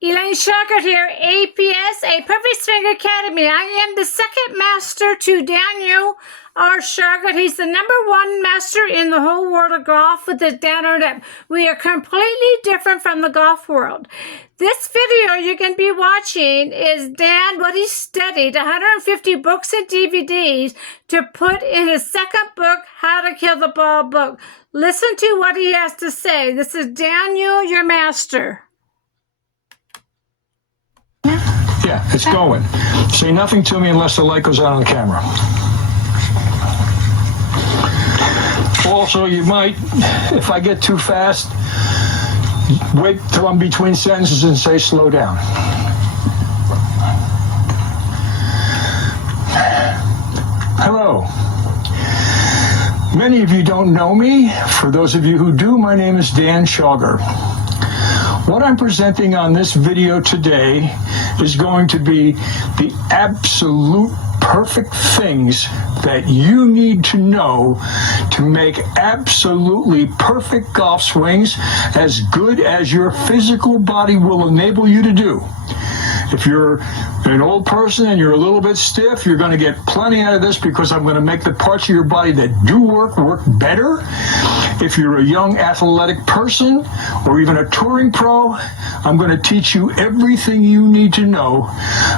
Elaine Shauger here, APS, a Perfect Swing Academy. I am the second master to Daniel R. Shauger. He's the #1 master in the whole world of golf with his down up. We are completely different from the golf world. This video you're going to be watching is Dan, what he studied, 150 books and DVDs to put in his second book, How to Kill the Ball book. Listen to what he has to say. This is Daniel, your master. Yeah, it's going. Say nothing to me unless the light goes out on the camera. Also, you might, if I get too fast, wait till I'm between sentences and say slow down. Hello. Many of you don't know me. For those of you who do, my name is Dan Shauger. What I'm presenting on this video today is going to be the absolute perfect things that you need to know to make absolutely perfect golf swings as good as your physical body will enable you to do. If you're an old person and you're a little bit stiff, you're going to get plenty out of this because I'm going to make the parts of your body that do work better. If you're a young athletic person or even a touring pro, I'm going to teach you everything you need to know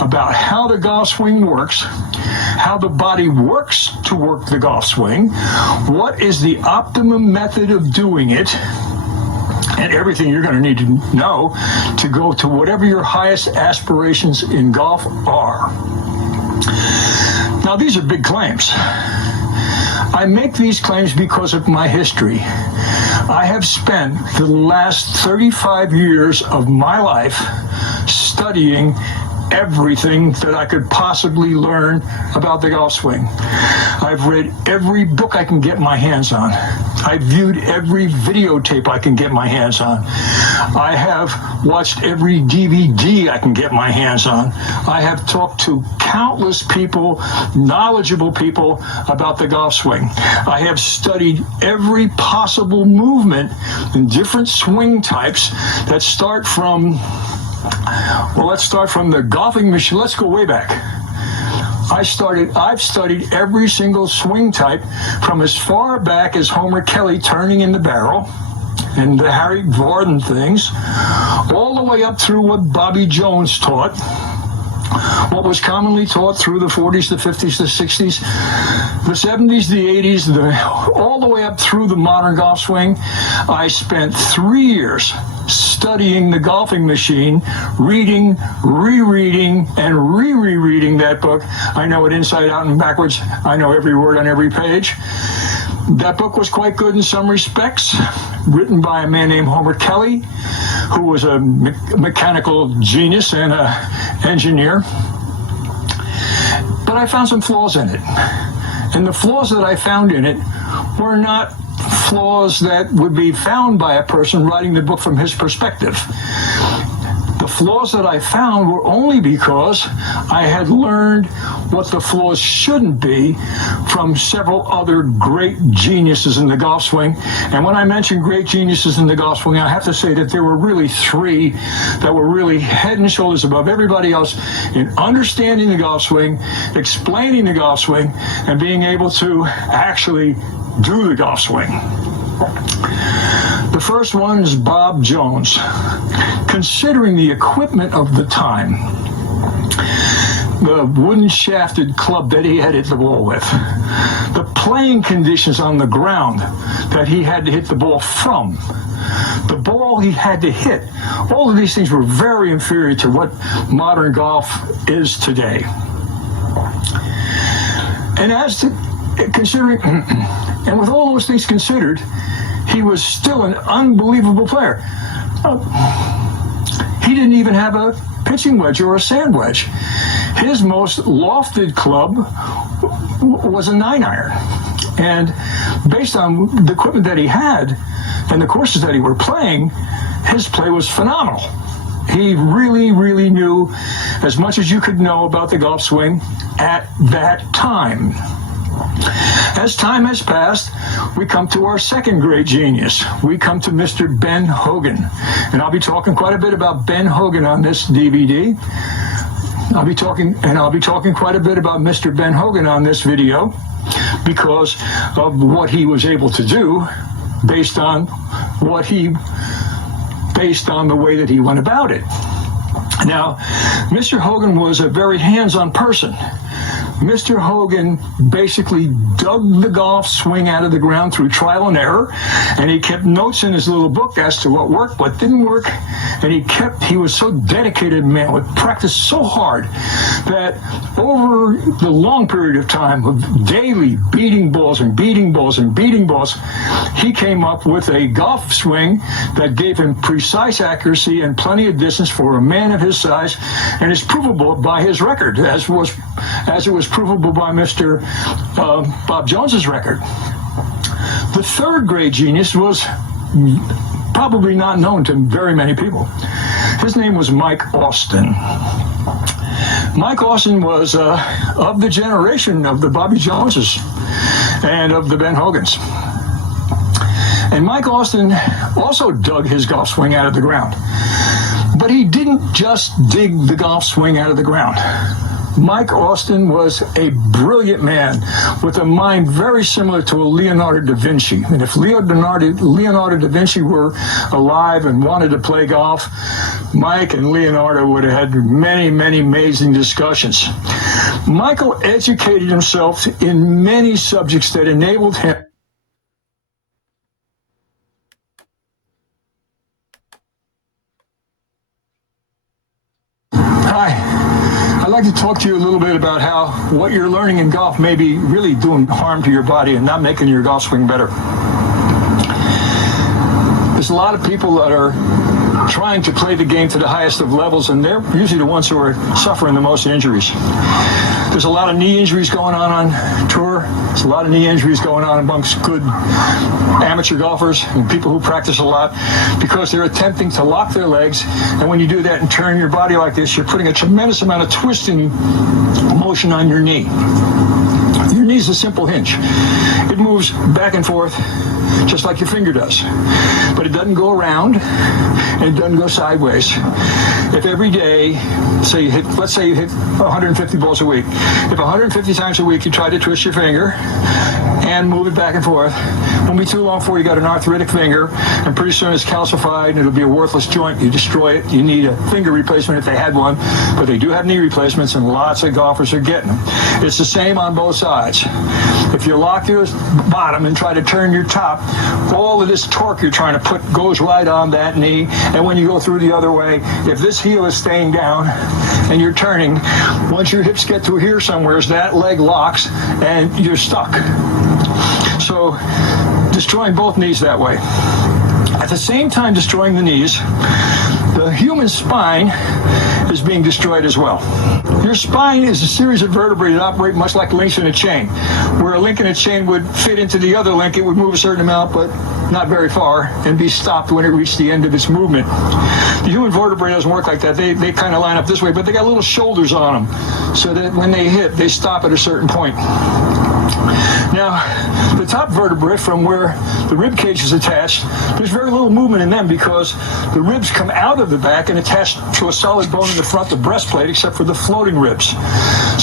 about how the golf swing works, how the body works to work the golf swing, what is the optimum method of doing it, and everything you're going to need to know to go to whatever your highest aspirations in golf are. Now, these are big claims. I make these claims because of my history. I have spent the last 35 years of my life studying everything that I could possibly learn about the golf swing. I've read every book I can get my hands on. I've viewed every videotape I can get my hands on. I have watched every DVD I can get my hands on. I have talked to countless people, knowledgeable people about the golf swing. I have studied every possible movement in different swing types that start from, well, let's start from the golfing machine. Let's go way back. I've studied every single swing type from as far back as Homer Kelly turning in the barrel and the Harry Vorden things, all the way up through what Bobby Jones taught, what was commonly taught through the 40s, the 50s, the 60s, the 70s, the 80s, all the way up through the modern golf swing. I spent 3 years studying the golfing machine, reading, rereading, and rereading that book. I know it inside out and backwards. I know every word on every page. That book was quite good in some respects, written by a man named Homer Kelly, who was a mechanical genius and an engineer. But I found some flaws in it. And the flaws that I found in it were not flaws that would be found by a person writing the book from his perspective. The flaws that I found were only because I had learned what the flaws shouldn't be from several other great geniuses in the golf swing. And when I mention great geniuses in the golf swing, I have to say that there were really 3 that were really head and shoulders above everybody else in understanding the golf swing, explaining the golf swing, and being able to actually do the golf swing. The first one is Bob Jones. Considering the equipment of the time, the wooden shafted club that he had hit the ball with, the playing conditions on the ground that he had to hit the ball from, the ball he had to hit, all of these things were very inferior to what modern golf is today. And as to considering, and with all those things considered, he was still an unbelievable player. He didn't even have a pitching wedge or a sand wedge. His most lofted club was a 9-iron. And based on the equipment that he had and the courses that he were playing, his play was phenomenal. He really, really knew as much as you could know about the golf swing at that time. As time has passed, we come to our second great genius. We come to Mr. Ben Hogan. And I'll be talking quite a bit about Ben Hogan on this DVD. I'll be talking quite a bit about Mr. Ben Hogan on this video because of what he was able to do based on the way that he went about it. Now, Mr. Hogan was a very hands-on person. Mr. Hogan basically dug the golf swing out of the ground through trial and error, and he kept notes in his little book as to what worked, what didn't work, and he was so dedicated, man, would practice so hard that over the long period of time of daily beating balls, he came up with a golf swing that gave him precise accuracy and plenty of distance for a man of his size, and is provable by his record, as it was provable by Mr. Bob Jones's record. The third great genius was probably not known to very many people. His name was Mike Austin. Mike Austin was of the generation of the Bobby Joneses and of the Ben Hogans. And Mike Austin also dug his golf swing out of the ground. But he didn't just dig the golf swing out of the ground. Mike Austin was a brilliant man with a mind very similar to a Leonardo da Vinci. And if Leonardo da Vinci were alive and wanted to play golf, Mike and Leonardo would have had many, many amazing discussions. Michael educated himself in many subjects that enabled him. Hi. I'd like to talk to you a little bit about how what you're learning in golf may be really doing harm to your body and not making your golf swing better. There's a lot of people that are trying to play the game to the highest of levels, and they're usually the ones who are suffering the most injuries. There's a lot of knee injuries going on tour. There's a lot of knee injuries going on amongst good amateur golfers and people who practice a lot because they're attempting to lock their legs. And when you do that and turn your body like this, you're putting a tremendous amount of twisting motion on your knee. Your knee's a simple hinge. It moves back and forth just like your finger does. But it doesn't go around and it doesn't go sideways. If every day, let's say you hit 150 balls a week. If 150 times a week you try to twist your finger and move it back and forth, it won't be too long before you got an arthritic finger, and pretty soon it's calcified and it'll be a worthless joint. You destroy it. You need a finger replacement if they had one, but they do have knee replacements, and lots of golfers are getting them. It's the same on both sides. If you lock your bottom and try to turn your top, all of this torque you're trying to put goes right on that knee, and when you go through the other way, if this heel is staying down and you're turning, once your hips get to here somewhere, that leg locks and you're stuck. So destroying both knees that way. At the same time destroying the knees, the human spine is being destroyed as well. Your spine is a series of vertebrae that operate much like links in a chain. Where a link in a chain would fit into the other link, it would move a certain amount, but not very far, and be stopped when it reached the end of its movement. The human vertebrae doesn't work like that. They kind of line up this way, but they got little shoulders on them, so that when they hit, they stop at a certain point. Now, the top vertebrae, from where the rib cage is attached, there's very little movement in them because the ribs come out of the back and attach to a solid bone in the front, the breastplate, except for the floating ribs.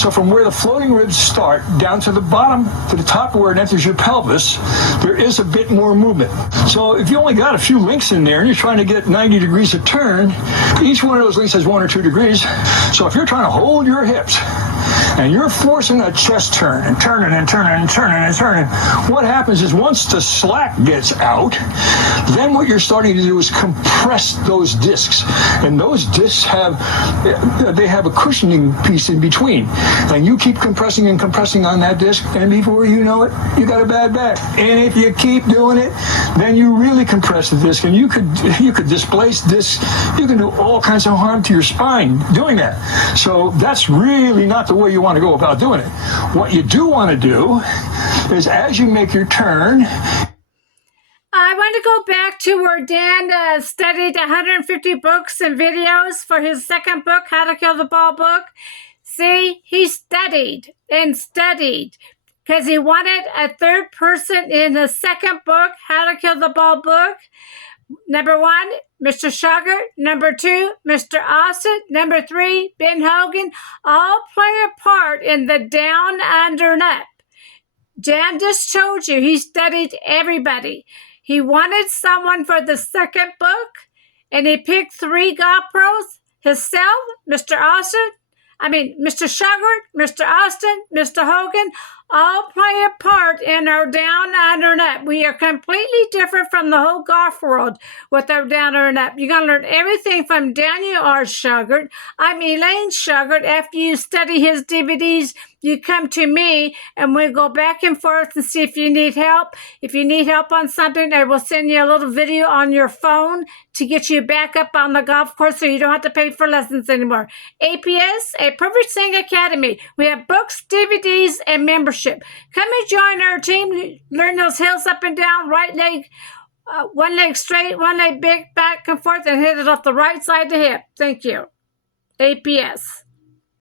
So from where the floating ribs start down to the bottom, to the top where it enters your pelvis, there is a bit more movement. So if you only got a few links in there and you're trying to get 90 degrees of turn, each one of those links has 1 or 2 degrees. So if you're trying to hold your hips and you're forcing a chest turn and turning and turning and turning and turning, what happens is once the slack gets out, then what you're starting to do is compress those discs. And those discs have a cushioning piece in between. And you keep compressing and compressing on that disc, and before you know it, you got a bad back. And if you keep doing it, then you really compress the disc, and you could displace discs. You can do all kinds of harm to your spine doing that. So that's really not the way you want to go about doing it. What you do want to do is, as you make your turn, I want to go back to where Dan studied 150 books and videos for his second book, How to Kill the Ball book. See, he studied and studied. because he wanted a third person in the second book, How to Kill the Ball book. Number 1, Mr. Shauger. Number 2, Mr. Austin. Number 3, Ben Hogan. All play a part in the Down Under Nut. Jan just told you he studied everybody. He wanted someone for the second book, and he picked 3 golf pros: himself, Mr. Shauger, Mr. Austin, Mr. Hogan, all play a part in our Down Under Nut. We are completely different from the whole golf world with our Down Under Nut. You're going to learn everything from Daniel R. Shauger. I'm Elaine Shauger. After you study his DVDs, you come to me, and we'll go back and forth and see if you need help. If you need help on something, I will send you a little video on your phone to get you back up on the golf course so you don't have to pay for lessons anymore. APS, a Perfect Swing Academy. We have books, DVDs, and membership. Come and join our team. Learn those hills up and down, right leg, one leg straight, one leg big, back and forth, and hit it off the right side to hip. Thank you. APS.